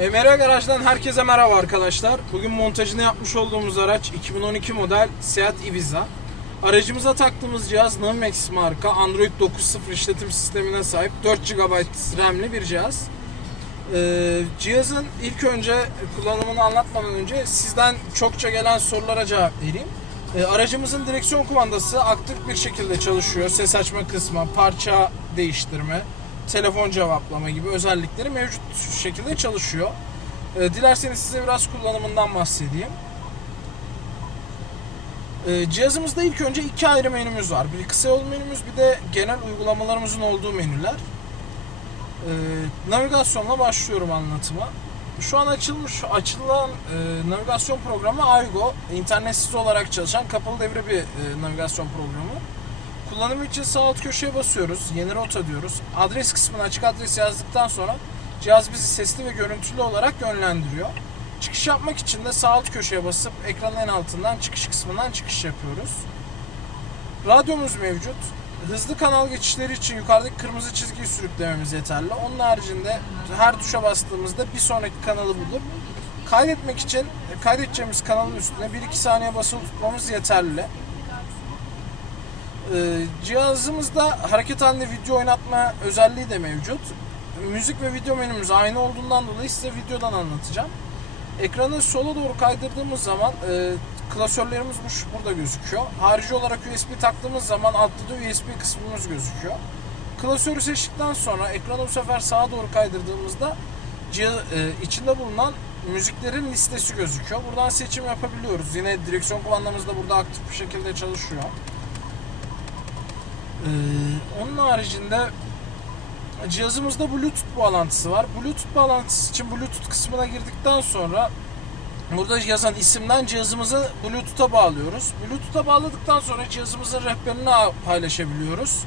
EMR Garaj'dan herkese merhaba arkadaşlar. Bugün montajını yapmış olduğumuz araç 2012 model Seat Ibiza. Aracımıza taktığımız cihaz Navimax marka Android 9.0 işletim sistemine sahip 4 GB RAM'li bir cihaz. Ee, cihazın ilk önce kullanımını anlatmadan önce sizden çokça gelen sorulara cevap vereyim. Ee, aracımızın direksiyon kumandası aktif bir şekilde çalışıyor. Ses açma kısmı, parça değiştirme, telefon cevaplama gibi özellikleri mevcut şekilde çalışıyor. Ee, dilerseniz size biraz kullanımından bahsedeyim. Ee, cihazımızda ilk önce iki ayrı menümüz var. Bir kısa yol menümüz bir de genel uygulamalarımızın olduğu menüler. Ee, navigasyonla başlıyorum anlatıma. Şu an açılmış açılan e, navigasyon programı Aygo. internetsiz olarak çalışan kapalı devre bir e, navigasyon programı. Kullanımı için sağ alt köşeye basıyoruz. Yeni rota diyoruz. Adres kısmına açık adres yazdıktan sonra cihaz bizi sesli ve görüntülü olarak yönlendiriyor. Çıkış yapmak için de sağ alt köşeye basıp ekranın en altından çıkış kısmından çıkış yapıyoruz. Radyomuz mevcut. Hızlı kanal geçişleri için yukarıdaki kırmızı çizgiyi sürüklememiz yeterli. Onun haricinde her tuşa bastığımızda bir sonraki kanalı bulup kaydetmek için kaydedeceğimiz kanalın üstüne 1-2 saniye basılı tutmamız yeterli. Ee, cihazımızda hareket halinde video oynatma özelliği de mevcut. Müzik ve video menümüz aynı olduğundan dolayı size videodan anlatacağım. Ekranı sola doğru kaydırdığımız zaman e, klasörlerimiz bu burada gözüküyor. Harici olarak USB taktığımız zaman altta da USB kısmımız gözüküyor. Klasörü seçtikten sonra ekranı bu sefer sağa doğru kaydırdığımızda cihaz, e, içinde bulunan müziklerin listesi gözüküyor. Buradan seçim yapabiliyoruz. Yine direksiyon kumandamız da burada aktif bir şekilde çalışıyor. Ee, onun haricinde cihazımızda Bluetooth bağlantısı var. Bluetooth bağlantısı için Bluetooth kısmına girdikten sonra burada yazan isimden cihazımızı Bluetooth'a bağlıyoruz. Bluetooth'a bağladıktan sonra cihazımızın rehberini paylaşabiliyoruz.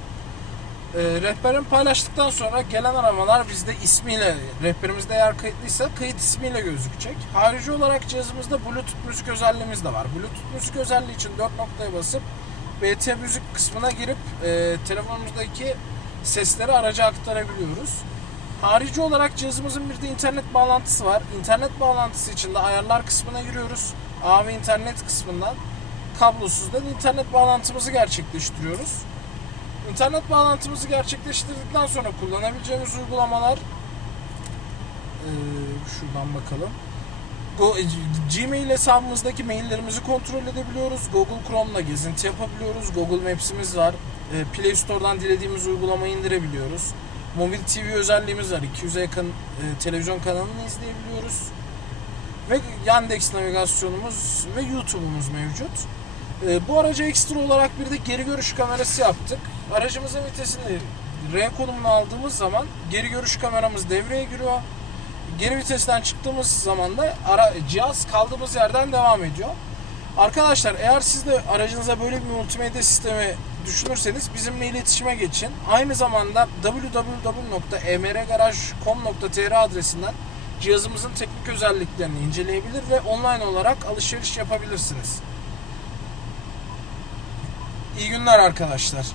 Ee, rehberini paylaştıktan sonra gelen aramalar bizde ismiyle, rehberimizde eğer kayıtlıysa kayıt ismiyle gözükecek. Harici olarak cihazımızda Bluetooth müzik özelliğimiz de var. Bluetooth müzik özelliği için 4 noktaya basıp BT müzik kısmına girip e, telefonumuzdaki sesleri araca aktarabiliyoruz. Harici olarak cihazımızın bir de internet bağlantısı var. İnternet bağlantısı için de ayarlar kısmına giriyoruz. ağ ve internet kısmından kablosuzdan internet bağlantımızı gerçekleştiriyoruz. İnternet bağlantımızı gerçekleştirdikten sonra kullanabileceğimiz uygulamalar ee, şuradan bakalım. Go- Gmail hesabımızdaki maillerimizi kontrol edebiliyoruz. Google Chrome'la gezinti yapabiliyoruz. Google Maps'imiz var. E, Play Store'dan dilediğimiz uygulamayı indirebiliyoruz. Mobil TV özelliğimiz var. 200'e yakın e, televizyon kanalını izleyebiliyoruz. Ve Yandex navigasyonumuz ve YouTube'umuz mevcut. E, bu araca ekstra olarak bir de geri görüş kamerası yaptık. Aracımızın vitesini R konumuna aldığımız zaman geri görüş kameramız devreye giriyor. Geri vitesten çıktığımız zaman da ara, cihaz kaldığımız yerden devam ediyor. Arkadaşlar eğer siz de aracınıza böyle bir multimedya sistemi düşünürseniz bizimle iletişime geçin. Aynı zamanda www.emrgaraj.com.tr adresinden cihazımızın teknik özelliklerini inceleyebilir ve online olarak alışveriş yapabilirsiniz. İyi günler arkadaşlar.